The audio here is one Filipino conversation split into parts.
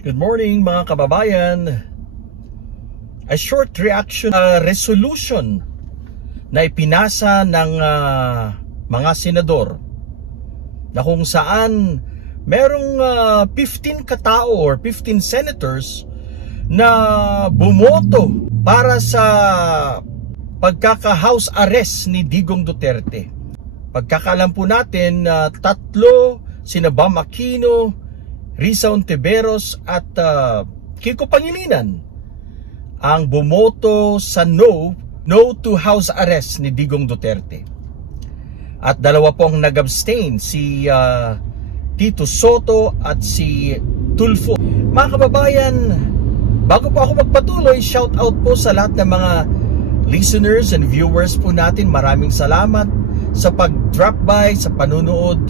Good morning mga kababayan. A short reaction, resolution na ipinasa ng mga senador na kung saan merong 15 katao or 15 senators na bumoto para sa pagkaka-house arrest ni Digong Duterte. Pagkakaalam po natin, tatlo, sina Bam Aquino, Risa Hontiveros at Kiko Pangilinan ang bumoto sa no to house arrest ni Digong Duterte. At dalawa po ang nag-abstain, si Tito Soto at si Tulfo. Mga kababayan, bago po ako magpatuloy, shout out po sa lahat ng mga listeners and viewers po natin. Maraming salamat sa pag-drop by, sa panunood.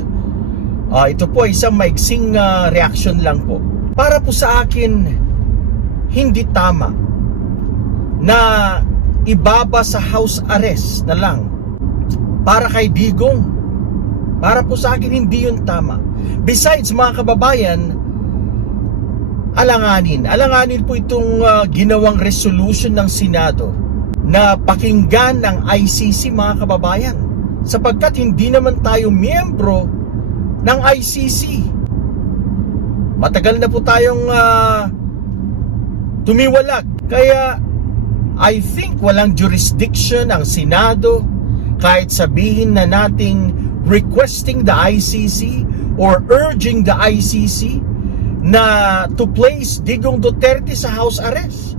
Ito po ay isang maiksing reaction lang po. Para po sa akin, hindi tama na ibaba sa house arrest na lang para kay Digong. Para po sa akin, hindi yun tama. Besides, mga kababayan, alanganin po itong ginawang resolution ng Senado na pakinggan ng ICC, mga kababayan, sapagkat hindi naman tayo miyembro ng ICC. Matagal na po tayong tumiwalag. Kaya I think walang jurisdiction ang Senado kahit sabihin na nating requesting the ICC or urging the ICC na to place Digong Duterte sa house arrest.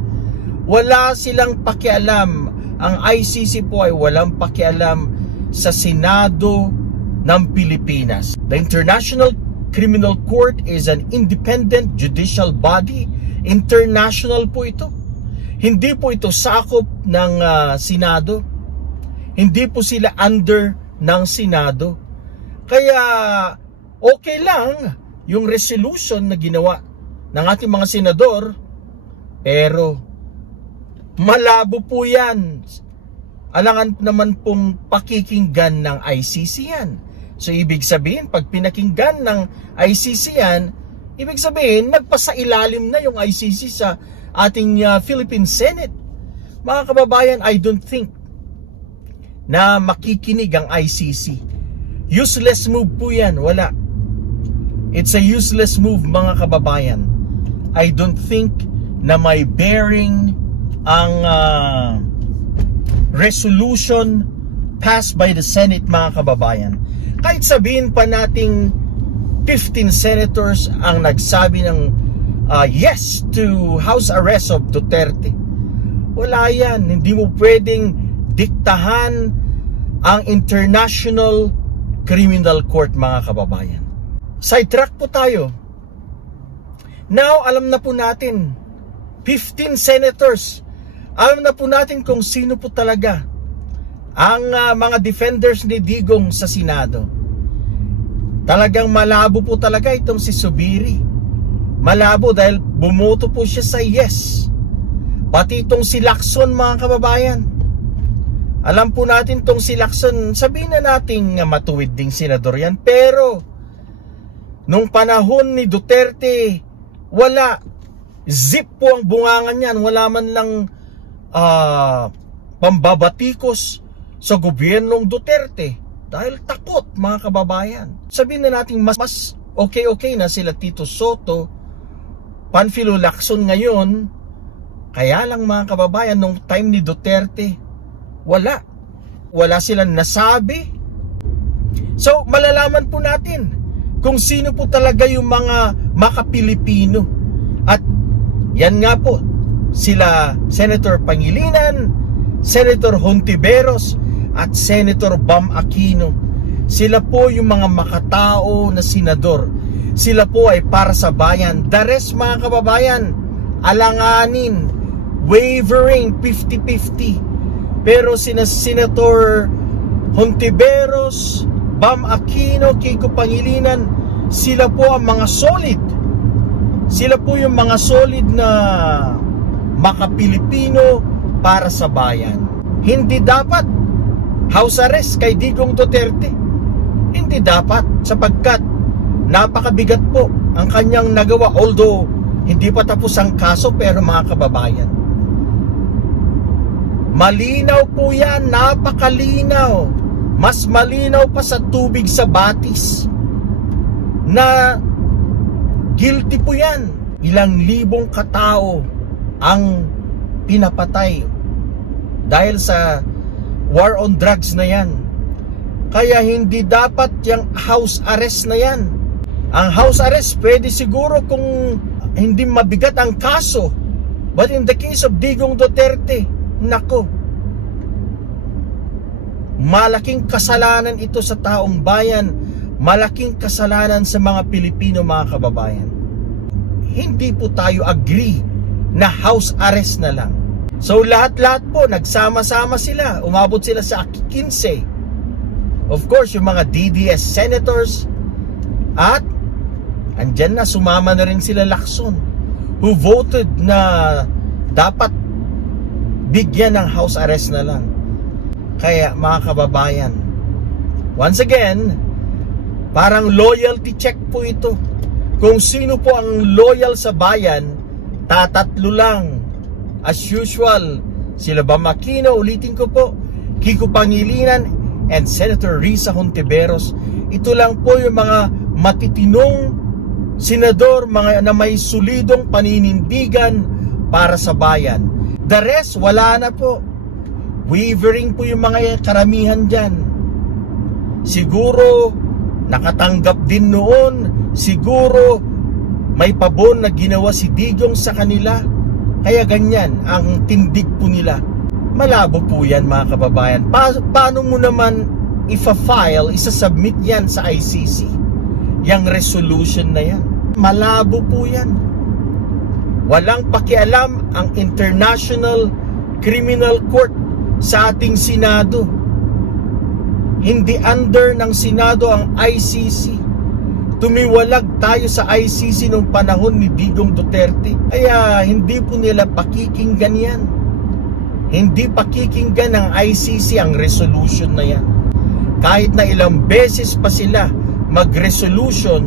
Wala silang pakialam. Ang ICC po ay walang pakialam sa Senado ng Pilipinas. The International Criminal Court is an independent judicial body. International po ito. Hindi po ito sakop ng Senado. Hindi po sila under ng Senado. Kaya okay lang yung resolution na ginawa ng ating mga senador, pero malabo po yan. Alangan naman pong pakikinggan ng ICC yan. So ibig sabihin, pag pinakinggan ng ICC yan, ibig sabihin, nagpasailalim na yung ICC sa ating Philippine Senate. Mga kababayan, I don't think na makikinig ang ICC. Useless move po yan, wala. It's a useless move, mga kababayan. I don't think na may bearing ang resolution passed by the Senate, mga kababayan. Kahit sabihin pa nating 15 senators ang nagsabi ng yes to house arrest of Duterte, wala yan. Hindi mo pwedeng diktahan ang International Criminal Court, mga kababayan. Sidetrack po tayo. Now, alam na po natin, 15 senators, alam na po natin kung sino po talaga ang mga defenders ni Digong sa Senado. Talagang malabo po talaga itong si Zubiri. Malabo dahil bumoto po siya sa yes. Pati itong si Lacson, mga kababayan. Alam po natin itong si Lacson, sabihin na natin matuwid ding senador yan. Pero nung panahon ni Duterte, wala. Zip po ang bungangan yan. Wala man lang pambabatikos sa gobyernong Duterte dahil takot, mga kababayan. Sabihin na natin mas okay na sila Tito Soto, Panfilo Lacson ngayon. Kaya lang, mga kababayan, nung time ni Duterte, wala silang nasabi. So malalaman po natin kung sino po talaga yung mga maka-Pilipino. At yan nga po, sila Senator Pangilinan, Senator Hontiveros at Senator Bam Aquino. Sila po yung mga makatao na senador. Sila po ay para sa bayan. The rest, mga kababayan, alanganin, wavering, 50-50. Pero sina Senator Hontiveros, Bam Aquino, Kiko Pangilinan, sila po ang mga solid. Sila po yung mga solid na maka-Pilipino para sa bayan. Hindi dapat house arrest kay Digong Duterte. Hindi dapat, sapagkat napakabigat po ang kanyang nagawa. Although Hindi pa tapos ang kaso, pero mga kababayan, malinaw po yan, napakalinaw. Mas malinaw pa sa tubig sa batis na guilty po yan. Ilang libong katao ang pinapatay dahil sa war on drugs na yan. Kaya hindi dapat yung house arrest na yan. Ang house arrest pwede siguro kung hindi mabigat ang kaso. But in the case of Digong Duterte, nako, malaking kasalanan ito sa taong bayan. Malaking kasalanan sa mga Pilipino, mga kababayan. Hindi po tayo agree na house arrest na lang. So lahat-lahat po, nagsama-sama sila. Umabot sila sa 15. Of course, yung mga DDS senators. At andyan na, sumama na rin sila Lacson, who voted na dapat bigyan ng house arrest na lang. Kaya mga kababayan, once again, parang loyalty check po ito. Kung sino po ang loyal sa bayan, tatatlo lang. As usual, sila Bam Aquino, ulitin ko po, Kiko Pangilinan, and Senator Risa Hontiveros. Ito lang po yung mga matitinong senador, mga na may solidong paninindigan para sa bayan. The rest, wala na po. Wavering po yung mga karamihan dyan. Siguro nakatanggap din noon, siguro may pabon na ginawa si Digong sa kanila, kaya ganyan ang tindig po nila. Malabo po yan, mga kababayan. Paano mo naman ifa-file, isa-submit yan sa ICC, yung resolution na yan? Malabo po yan. Walang pakialam ang International Criminal Court sa ating Senado. Hindi under ng Senado ang ICC. Tumiwalag tayo sa ICC noong panahon ni Digong Duterte. Kaya hindi po nila pakikinggan yan. Hindi pakikinggan ng ICC ang resolution na yan. Kahit na ilang beses pa sila mag-resolution,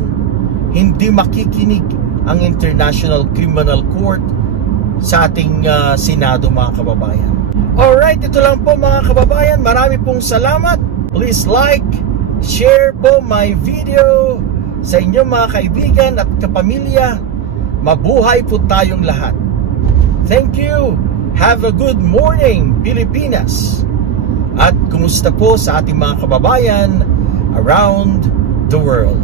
hindi makikinig ang International Criminal Court sa ating Senado, mga kababayan. Alright, ito lang po, mga kababayan. Marami pong salamat. Please like, share po my video sa inyong mga kaibigan at kapamilya. Mabuhay po tayong lahat. Thank you. Have a good morning, Pilipinas. At kumusta po sa ating mga kababayan around the world.